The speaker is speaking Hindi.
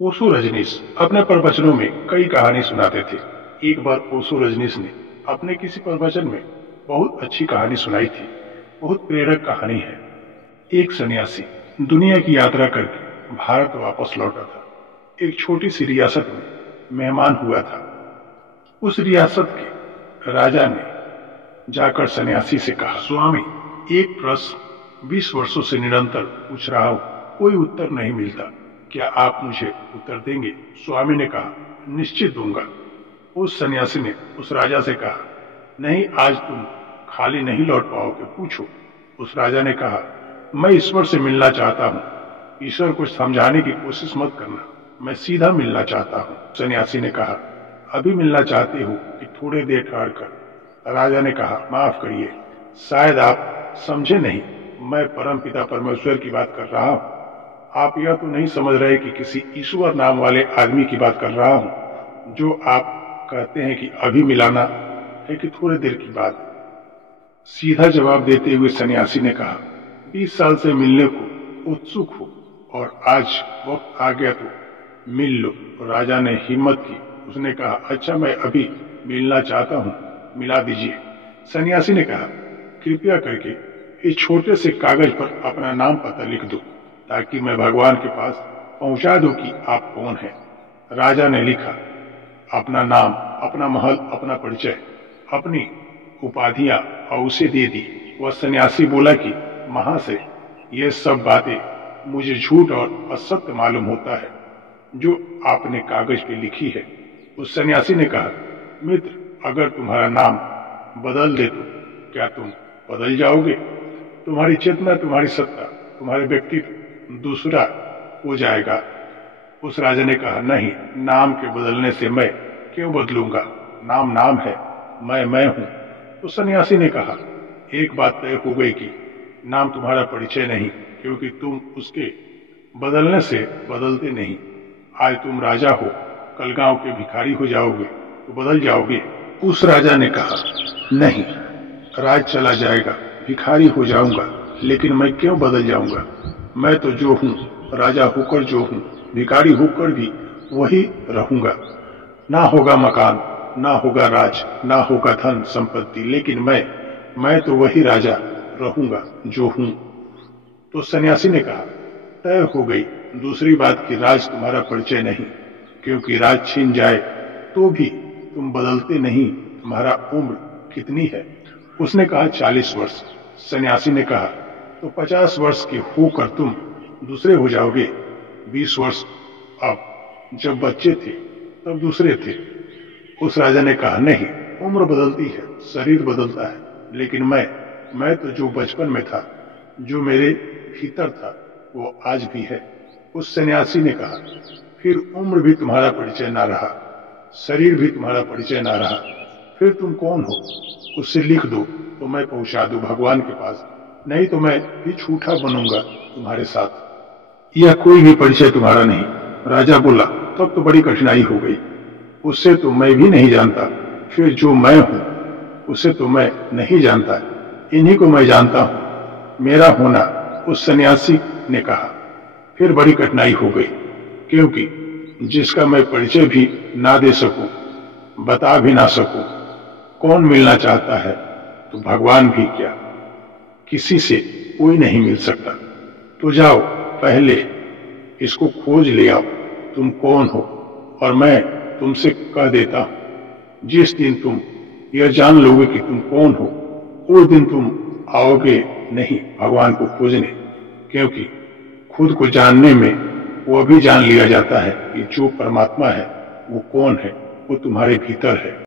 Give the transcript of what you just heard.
ओशो रजनीश अपने प्रवचनों में कई कहानी सुनाते थे। एक बार ओशो रजनीश ने अपने किसी प्रवचन में बहुत अच्छी कहानी सुनाई थी। बहुत प्रेरक कहानी है। एक सन्यासी दुनिया की यात्रा करके भारत वापस लौटा था। एक छोटी सी रियासत में मेहमान हुआ था। उस रियासत के राजा ने जाकर सन्यासी से कहा, स्वामी, एक प्रश्न 20 वर्षों से निरंतर पूछ रहा हूँ, कोई उत्तर नहीं मिलता, क्या आप मुझे उत्तर देंगे? स्वामी ने कहा, निश्चित दूंगा। उस सन्यासी ने उस राजा से कहा, नहीं, आज तुम खाली नहीं लौट पाओगे, पूछो। उस राजा ने कहा, मैं ईश्वर से मिलना चाहता हूँ। ईश्वर को समझाने की कोशिश मत करना, मैं सीधा मिलना चाहता हूँ। सन्यासी ने कहा, अभी मिलना चाहते हो कि थोड़े देर ठहर कर? राजा ने कहा, माफ करिए, शायद आप समझे नहीं, मैं परमपिता परमेश्वर की बात कर रहा हूँ। आप यह तो नहीं समझ रहे कि किसी ईश्वर नाम वाले आदमी की बात कर रहा हूँ, जो आप कहते हैं कि अभी मिलाना है कि थोड़ी देर की बात। सीधा जवाब देते हुए सन्यासी ने कहा, 20 साल से मिलने को उत्सुक हो और आज वक्त आ गया तो मिल लो। राजा ने हिम्मत की। उसने कहा, अच्छा, मैं अभी मिलना चाहता हूँ, मिला दीजिए। सन्यासी ने कहा, कृपया करके इस छोटे से कागज पर अपना नाम पता लिख दो, ताकि मैं भगवान के पास पहुंचा दूं कि आप कौन हैं। राजा ने लिखा, अपना नाम, अपना महल, अपना परिचय, अपनी उपाधियां और उसे दे दी। वह सन्यासी बोला कि महाशय, ये सब बातें मुझे झूठ और असत्य मालूम होता है जो आपने कागज पे लिखी है। उस सन्यासी ने कहा, मित्र, अगर तुम्हारा नाम बदल दे तो क्या तुम बदल जाओगे? तुम्हारी चेतना, तुम्हारी सत्ता, तुम्हारे व्यक्तित्व दूसरा हो जाएगा। उस राजा ने कहा, नहीं, नाम के बदलने से मैं क्यों बदलूंगा? नाम नाम है, मैं हूं। तो सन्यासी ने कहा, एक बात तय हो गई कि नाम तुम्हारा परिचय नहीं, क्योंकि तुम उसके बदलने से बदलते नहीं। आज तुम राजा हो, कल गांव के भिखारी हो जाओगे तो बदल जाओगे। उस राजा ने कहा, नहीं, राज चला जाएगा, भिखारी हो जाऊंगा, लेकिन मैं क्यों बदल जाऊंगा? मैं तो जो हूँ, राजा होकर जो हूँ, भिखारी होकर भी वही रहूंगा। ना होगा मकान, ना होगा राज, ना होगा धन संपत्ति, लेकिन मैं तो वही राजा रहूंगा जो हूँ। तो सन्यासी ने कहा, तय हो गई। दूसरी बात कि राज तुम्हारा परिचय नहीं, क्योंकि राज छीन जाए तो भी तुम बदलते नहीं। तुम्हारा उम्र कितनी है? उसने कहा, 40 वर्ष। सन्यासी ने कहा, तो 50 वर्ष के होकर तुम दूसरे हो जाओगे। 20 वर्ष अब जब बच्चे थे तब दूसरे थे। उस राजा ने कहा, नहीं, उम्र बदलती है, शरीर बदलता है, लेकिन मैं तो जो बचपन में था, जो मेरे भीतर था, वो आज भी है। उस सन्यासी ने कहा, फिर उम्र भी तुम्हारा परिचय ना रहा, शरीर भी तुम्हारा परिचय ना रहा, फिर तुम कौन हो? उससे लिख दो तो मैं पहुंचा दूं भगवान के पास, नहीं तो मैं भी झूठा बनूंगा तुम्हारे साथ। यह कोई भी परिचय तुम्हारा नहीं। राजा बोला, तब तो बड़ी कठिनाई हो गई। उससे तो मैं भी नहीं जानता, फिर जो मैं हूँ उसे तो मैं नहीं जानता, इन्हीं को मैं जानता हूँ, मेरा होना। उस सन्यासी ने कहा, फिर बड़ी कठिनाई हो गई, क्योंकि जिसका मैं परिचय भी ना दे सकूं, बता भी ना सकूं, कौन मिलना चाहता है? तो भगवान भी क्या, किसी से कोई नहीं मिल सकता। तो जाओ, पहले इसको खोज ले आओ, तुम कौन हो, और मैं तुमसे कह देता हूं, जिस दिन तुम यह जान लोगे कि तुम कौन हो, उस दिन तुम आओगे नहीं भगवान को खोजने, क्योंकि खुद को जानने में वो भी जान लिया जाता है कि जो परमात्मा है वो कौन है, वो तुम्हारे भीतर है।